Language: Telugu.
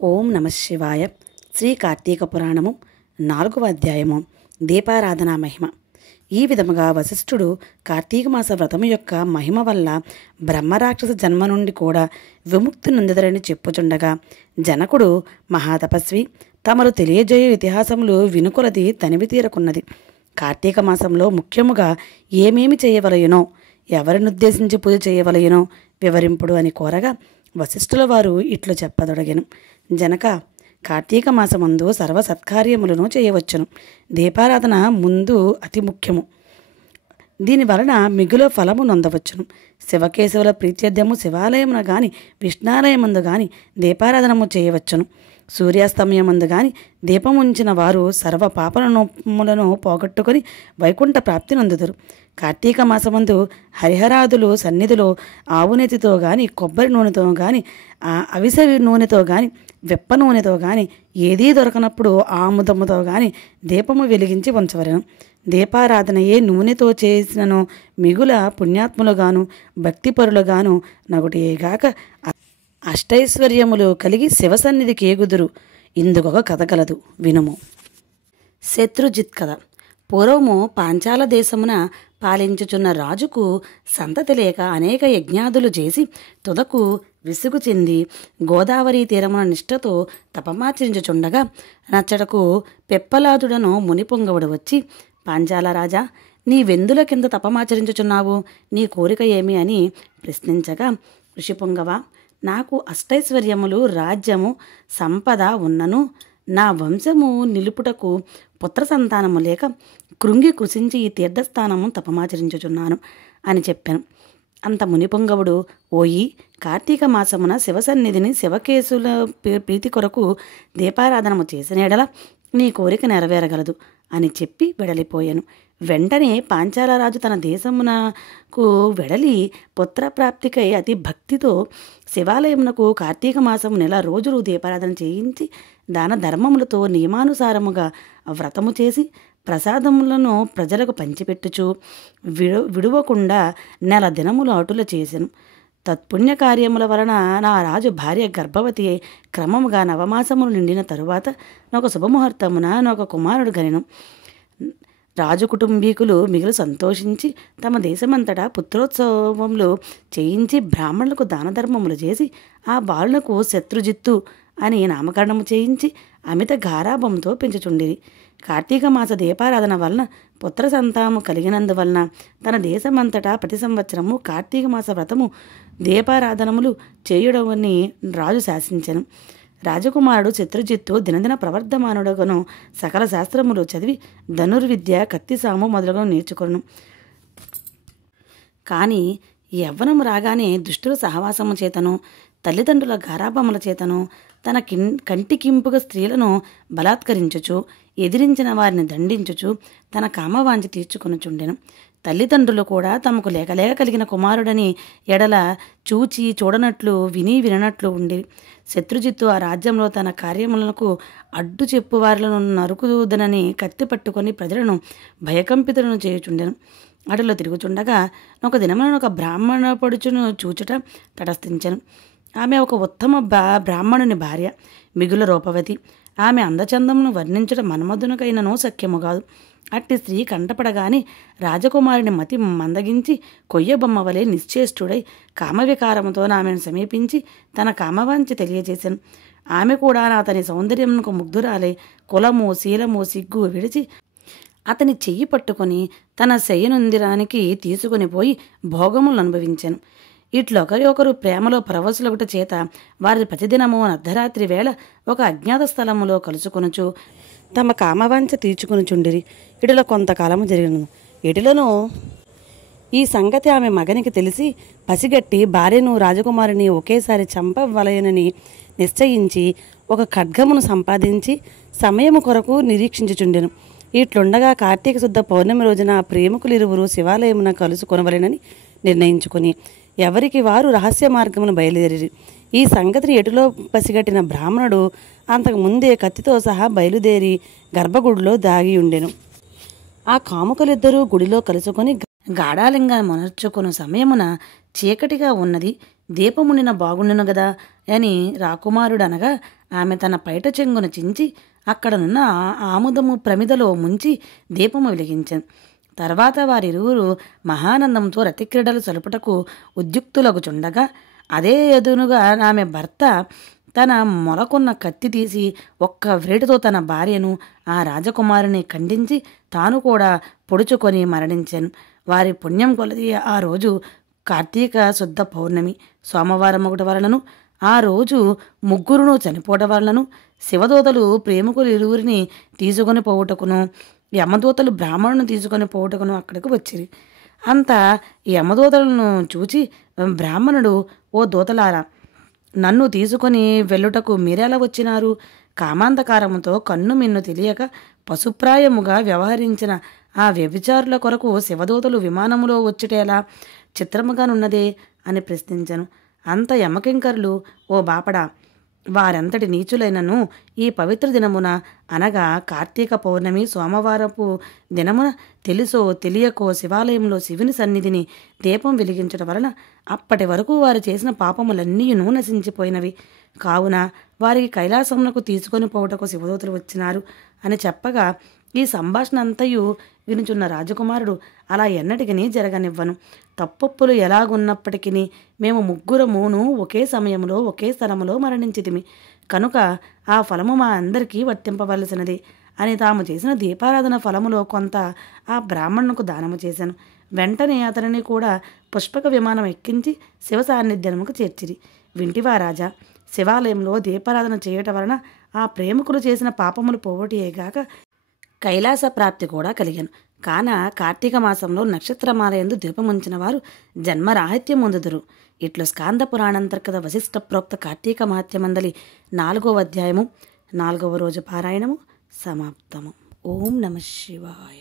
ఓం నమ శివాయ. శ్రీ కార్తీక పురాణము 4వ అధ్యాయము దీపారాధన మహిమ. ఈ విధముగా వశిష్ఠుడు కార్తీక మాస వ్రతము యొక్క మహిమ వల్ల బ్రహ్మరాక్షస జన్మ నుండి కూడా విముక్తి నొందెదరని చెప్పుచుండగా, జనకుడు మహాతపస్వి తమరు తెలియజేయు ఇతిహాసములు వినుకొలది తనివి తీరకున్నది. కార్తీక మాసంలో ముఖ్యముగా ఏమేమి చేయవలయునో, ఎవరినుద్దేశించి పూజ చేయవలయునో వివరింపుడు అని కోరగా, వశిష్ఠుల వారు ఇట్లు చెప్పదొడగెను. జనక, కార్తీక మాసమందు సర్వ సత్కార్యములను చేయవచ్చును. దీపారాధన ముందు అతి ముఖ్యము. దీని వలన మిగుల ఫలము నొందవచ్చును. శివకేశవుల ప్రీత్యర్థము శివాలయమున గాని విష్ణాలయమందు గాని దీపారాధనము చేయవచ్చును. సూర్యాస్తమయమందు గాని దీపముంచిన వారు సర్వ పాపములను పోగొట్టుకొని వైకుంఠ ప్రాప్తి నొందుదురు. కార్తీక మాసమందు హరిహరాదులు సన్నిధిలో ఆవునేతితో గాని కొబ్బరి నూనెతో గాని అవిసె నూనెతో గాని వెప్ప నూనెతో గాని ఏదీ దొరకనప్పుడు ఆముదముతో గాని దీపము వెలిగించి ఉంచవలెను. దీపారాధనయే నూనెతో చేసినను మిగుల పుణ్యాత్ములుగాను భక్తిపరులుగాను నగుటేగాక అష్టైశ్వర్యములు కలిగి శివసన్నిధికి ఏగుదురు. ఇందుకొక కథ కలదు, వినుము. శత్రుజిత్ కథ. పూర్వము పాంచాల దేశమున పాలించుచున్న రాజుకు సంతతి లేక అనేక యజ్ఞాదులు చేసి తుదకు విసుగు చెంది గోదావరి తీరమున నిష్ఠతో తపమాచరించుచుండగా, నచ్చటకు పెప్పలాదుడను మునిపొంగవుడు వచ్చి, పాంచాల రాజా, నీ వెందుల కింద తపమాచరించుచున్నావు? నీ కోరిక ఏమి అని ప్రశ్నించగా, ఋషిపొంగవా, నాకు అష్టైశ్వర్యములు రాజ్యము సంపద ఉన్నను నా వంశము నిలుపుటకు పుత్ర సంతానము లేక కృంగి కృషించి ఈ తీర్థస్థానము తపమాచరించుచున్నాను అని చెప్పాను. అంత మునిపొంగవుడు, ఓయి, కార్తీక మాసమున శివసన్నిధిని శివకేశుల ప్రీతి కొరకు దీపారాధనము చేసిన ఎడల నీ కోరిక నెరవేరగలదు అని చెప్పి వెడలిపోయాను. వెంటనే పాంచాలరాజు తన దేశమునకు వెడలి పుత్రప్రాప్తికై అతి భక్తితో శివాలయమునకు కార్తీక మాసము నెల రోజులు దీపారాధన చేయించి దాన ధర్మములతో నియమానుసారముగా వ్రతము చేసి ప్రసాదములను ప్రజలకు పంచిపెట్టుచు విడువకుండా నెల దినములు అటుల చేసెను. తత్పుణ్య కార్యముల వలన నా రాజు భార్య గర్భవతి అయి క్రమముగా నవమాసములు నిండిన తరువాత ఒక శుభముహూర్తమున ఒక కుమారుడు గనెను. రాజు కుటుంబీకులు మిగులు సంతోషించి తమ దేశమంతటా పుత్రోత్సవములు చేయించి బ్రాహ్మణులకు దాన ధర్మములు చేసి ఆ బాలునకు శత్రుజిత్తు అని నామకరణము చేయించి అమిత గారాభంతో పెంచుచుండిరి. కార్తీక మాస దీపారాధన వలన పుత్ర సంతానము కలిగినందువలన తన దేశమంతటా ప్రతి సంవత్సరము కార్తీక మాస వ్రతము దీపారాధనములు చేయుడవని రాజు శాసించెను. రాజకుమారుడు శత్రుజిత్తు దినదిన ప్రవర్ధమానుడుగాను సకల శాస్త్రములు చదివి ధనుర్విద్య కత్తిసాము మొదలుగా నేర్చుకొను. కానీ యవ్వనము రాగానే దుష్టుల సహవాసము చేతను తల్లిదండ్రుల గారాభముల చేతను తన కంటికింపుగా స్త్రీలను బలాత్కరించుచు ఎదిరించిన వారిని దండించుచు తన కామవాంఛ తీర్చుకొనుచుండెను. తల్లిదండ్రులు కూడా తమకు లేకలేక కలిగిన కుమారుడని ఎడల చూచి చూడనట్లు విననట్లు ఉండి శత్రుజిత్తు ఆ రాజ్యంలో తన కార్యములకు అడ్డు చెప్పు వారిలను నరుకుదనని కత్తి పట్టుకొని ప్రజలను భయకంపితులను చేయుచుండెను. అడలో తిరుగుచుండగా ఒక దినమున ఒక బ్రాహ్మణ పడుచును చూచుట తటస్థించెను. ఆమె ఒక ఉత్తమ బ్రాహ్మణుని భార్య, మిగుల రూపవతి. ఆమె అందచందమును వర్ణించుట మన్మధునికైనను సఖ్యము కాదు. అట్టి స్త్రీ కంటపడగానే రాజకుమారుని మతి మందగించి కొయ్యబొమ్మ వలె నిశ్చేష్టుడై కామవికారముతో ఆమెను సమీపించి తన కామవాంఛ తెలియజేశాను. ఆమె కూడా అతని సౌందర్యమునకు ముగ్ధురాలై కులము శీలము సిగ్గు విడిచి అతని చెయ్యి పట్టుకొని తన శయనుందిరానికి తీసుకుని పోయి భోగములను అనుభవించాను. ఇట్లొకరి ఒకరు ప్రేమలో పరవశులగుట చేత వారి ప్రతిదినము అర్ధరాత్రి వేళ ఒక అజ్ఞాత స్థలములో కలుసుకొనుచు తమ కామవాంఛ తీర్చుకొనుచుండిరి. ఇటులో కొంతకాలము జరిగిన ఇటులను ఈ సంగతి ఆమె మగనికి తెలిసి పసిగట్టి భార్యను రాజకుమారిని ఒకేసారి చంపవలయనని నిశ్చయించి ఒక ఖడ్గమును సంపాదించి సమయము కొరకు నిరీక్షించుచుండెను. ఇట్లుండగా కార్తీక శుద్ధ పౌర్ణమి రోజున ప్రేమికులిరువురు శివాలయమున కలుసుకొనవలెనని నిర్ణయించుకుని ఎవరికి వారు రహస్య మార్గమును బయలుదేరి ఈ సంగతిని ఎటులో పసిగట్టిన బ్రాహ్మణుడు అంతకు ముందే కత్తితో సహా బయలుదేరి గర్భగుడిలో దాగి ఉండెను. ఆ కాముకలిద్దరూ గుడిలో కలుసుకొని గాఢాలింగాన్ని మొనర్చుకున్న సమయమున చీకటిగా ఉన్నది. దీపముండిన బాగుండును గదా, అని రాకుమారుడనగా ఆమె తన పైట చెంగును చించి అక్కడనున్న ఆముదము ప్రమిదలో ముంచి దీపము వెలిగించాను. తర్వాత వారిరువురు మహానందంతో రతిక్రీడలు సలుపుటకు ఉద్యుక్తులగుచుండగా అదే ఎదునుగా ఆమె భర్త తన మొలకున్న కత్తి తీసి ఒక్క వ్రేటితో తన భార్యను ఆ రాజకుమారుని ఖండించి తాను కూడా పొడుచుకొని మరణించాను. వారి పుణ్యం కొలది ఆ రోజు కార్తీక శుద్ధ పౌర్ణమి సోమవారం ఒకటి వలనను ఆ రోజు ముగ్గురును చనిపోవటం వలనను శివదూతలు ప్రేమికులు ఇరువురిని తీసుకొని పోవుటకును యమదూతలు బ్రాహ్మణుని తీసుకొని పోవుటకును అక్కడికి వచ్చిరి. అంత యమదూతలను చూచి బ్రాహ్మణుడు, ఓ దూతలారా, నన్ను తీసుకొని వెళ్ళుటకు మీరెలా వచ్చినారు? కామాంధకారముతో కన్ను మిన్ను తెలియక పశుప్రాయముగా వ్యవహరించిన ఆ వ్యభిచారుల కొరకు శివదూతలు విమానములో వచ్చుటేలా చిత్రముగానున్నదే అని ప్రశ్నించను. అంత యమకింకరులు, ఓ బాపడా, వారెంతటి నీచులైనను ఈ పవిత్ర దినమున అనగా కార్తీక పౌర్ణమి సోమవారపు దినమున తెలుసో తెలియకో శివాలయంలో శివుని సన్నిధిని దీపం వెలిగించడం వలన అప్పటి వరకు వారు చేసిన పాపములన్నీయును నశించిపోయినవి. కావున వారికి కైలాసమునకు తీసుకొని పోవుటకు శివదూతలు వచ్చినారు అని చెప్పగా ఈ సంభాషణ అంతయు వినుచున్న రాజకుమారుడు, అలా ఎన్నటికీ జరగనివ్వను. తప్పొప్పులు ఎలాగున్నప్పటికీ మేము ముగ్గురమును ఒకే సమయంలో ఒకే స్థలములో మరణించితిమి కనుక ఆ ఫలము మా అందరికీ వర్తింపవలసినది అని తాము చేసిన దీపారాధన ఫలములో కొంత ఆ బ్రాహ్మణుకు దానము చేశాను. వెంటనే అతనిని కూడా పుష్పక విమానం ఎక్కించి శివ సాన్నిధ్యముకు చేర్చిరి. వింటివా రాజా, శివాలయంలో దీపారాధన చేయటం వలన ఆ ప్రేమికులు చేసిన పాపములు పోవటియేగాక కైలాస ప్రాప్తి కూడా కలిగాను. కాన కార్తీక మాసంలో నక్షత్రమాలయందు దీపముంచిన వారు జన్మరాహిత్యం పొందుదురు. ఇట్లు స్కాంద పురాణాంతర్గత వశిష్ఠ ప్రోక్త కార్తీక మహత్యమందలి 4వ అధ్యాయము 4వ రోజు పారాయణము సమాప్తము. ఓం నమః శివాయ.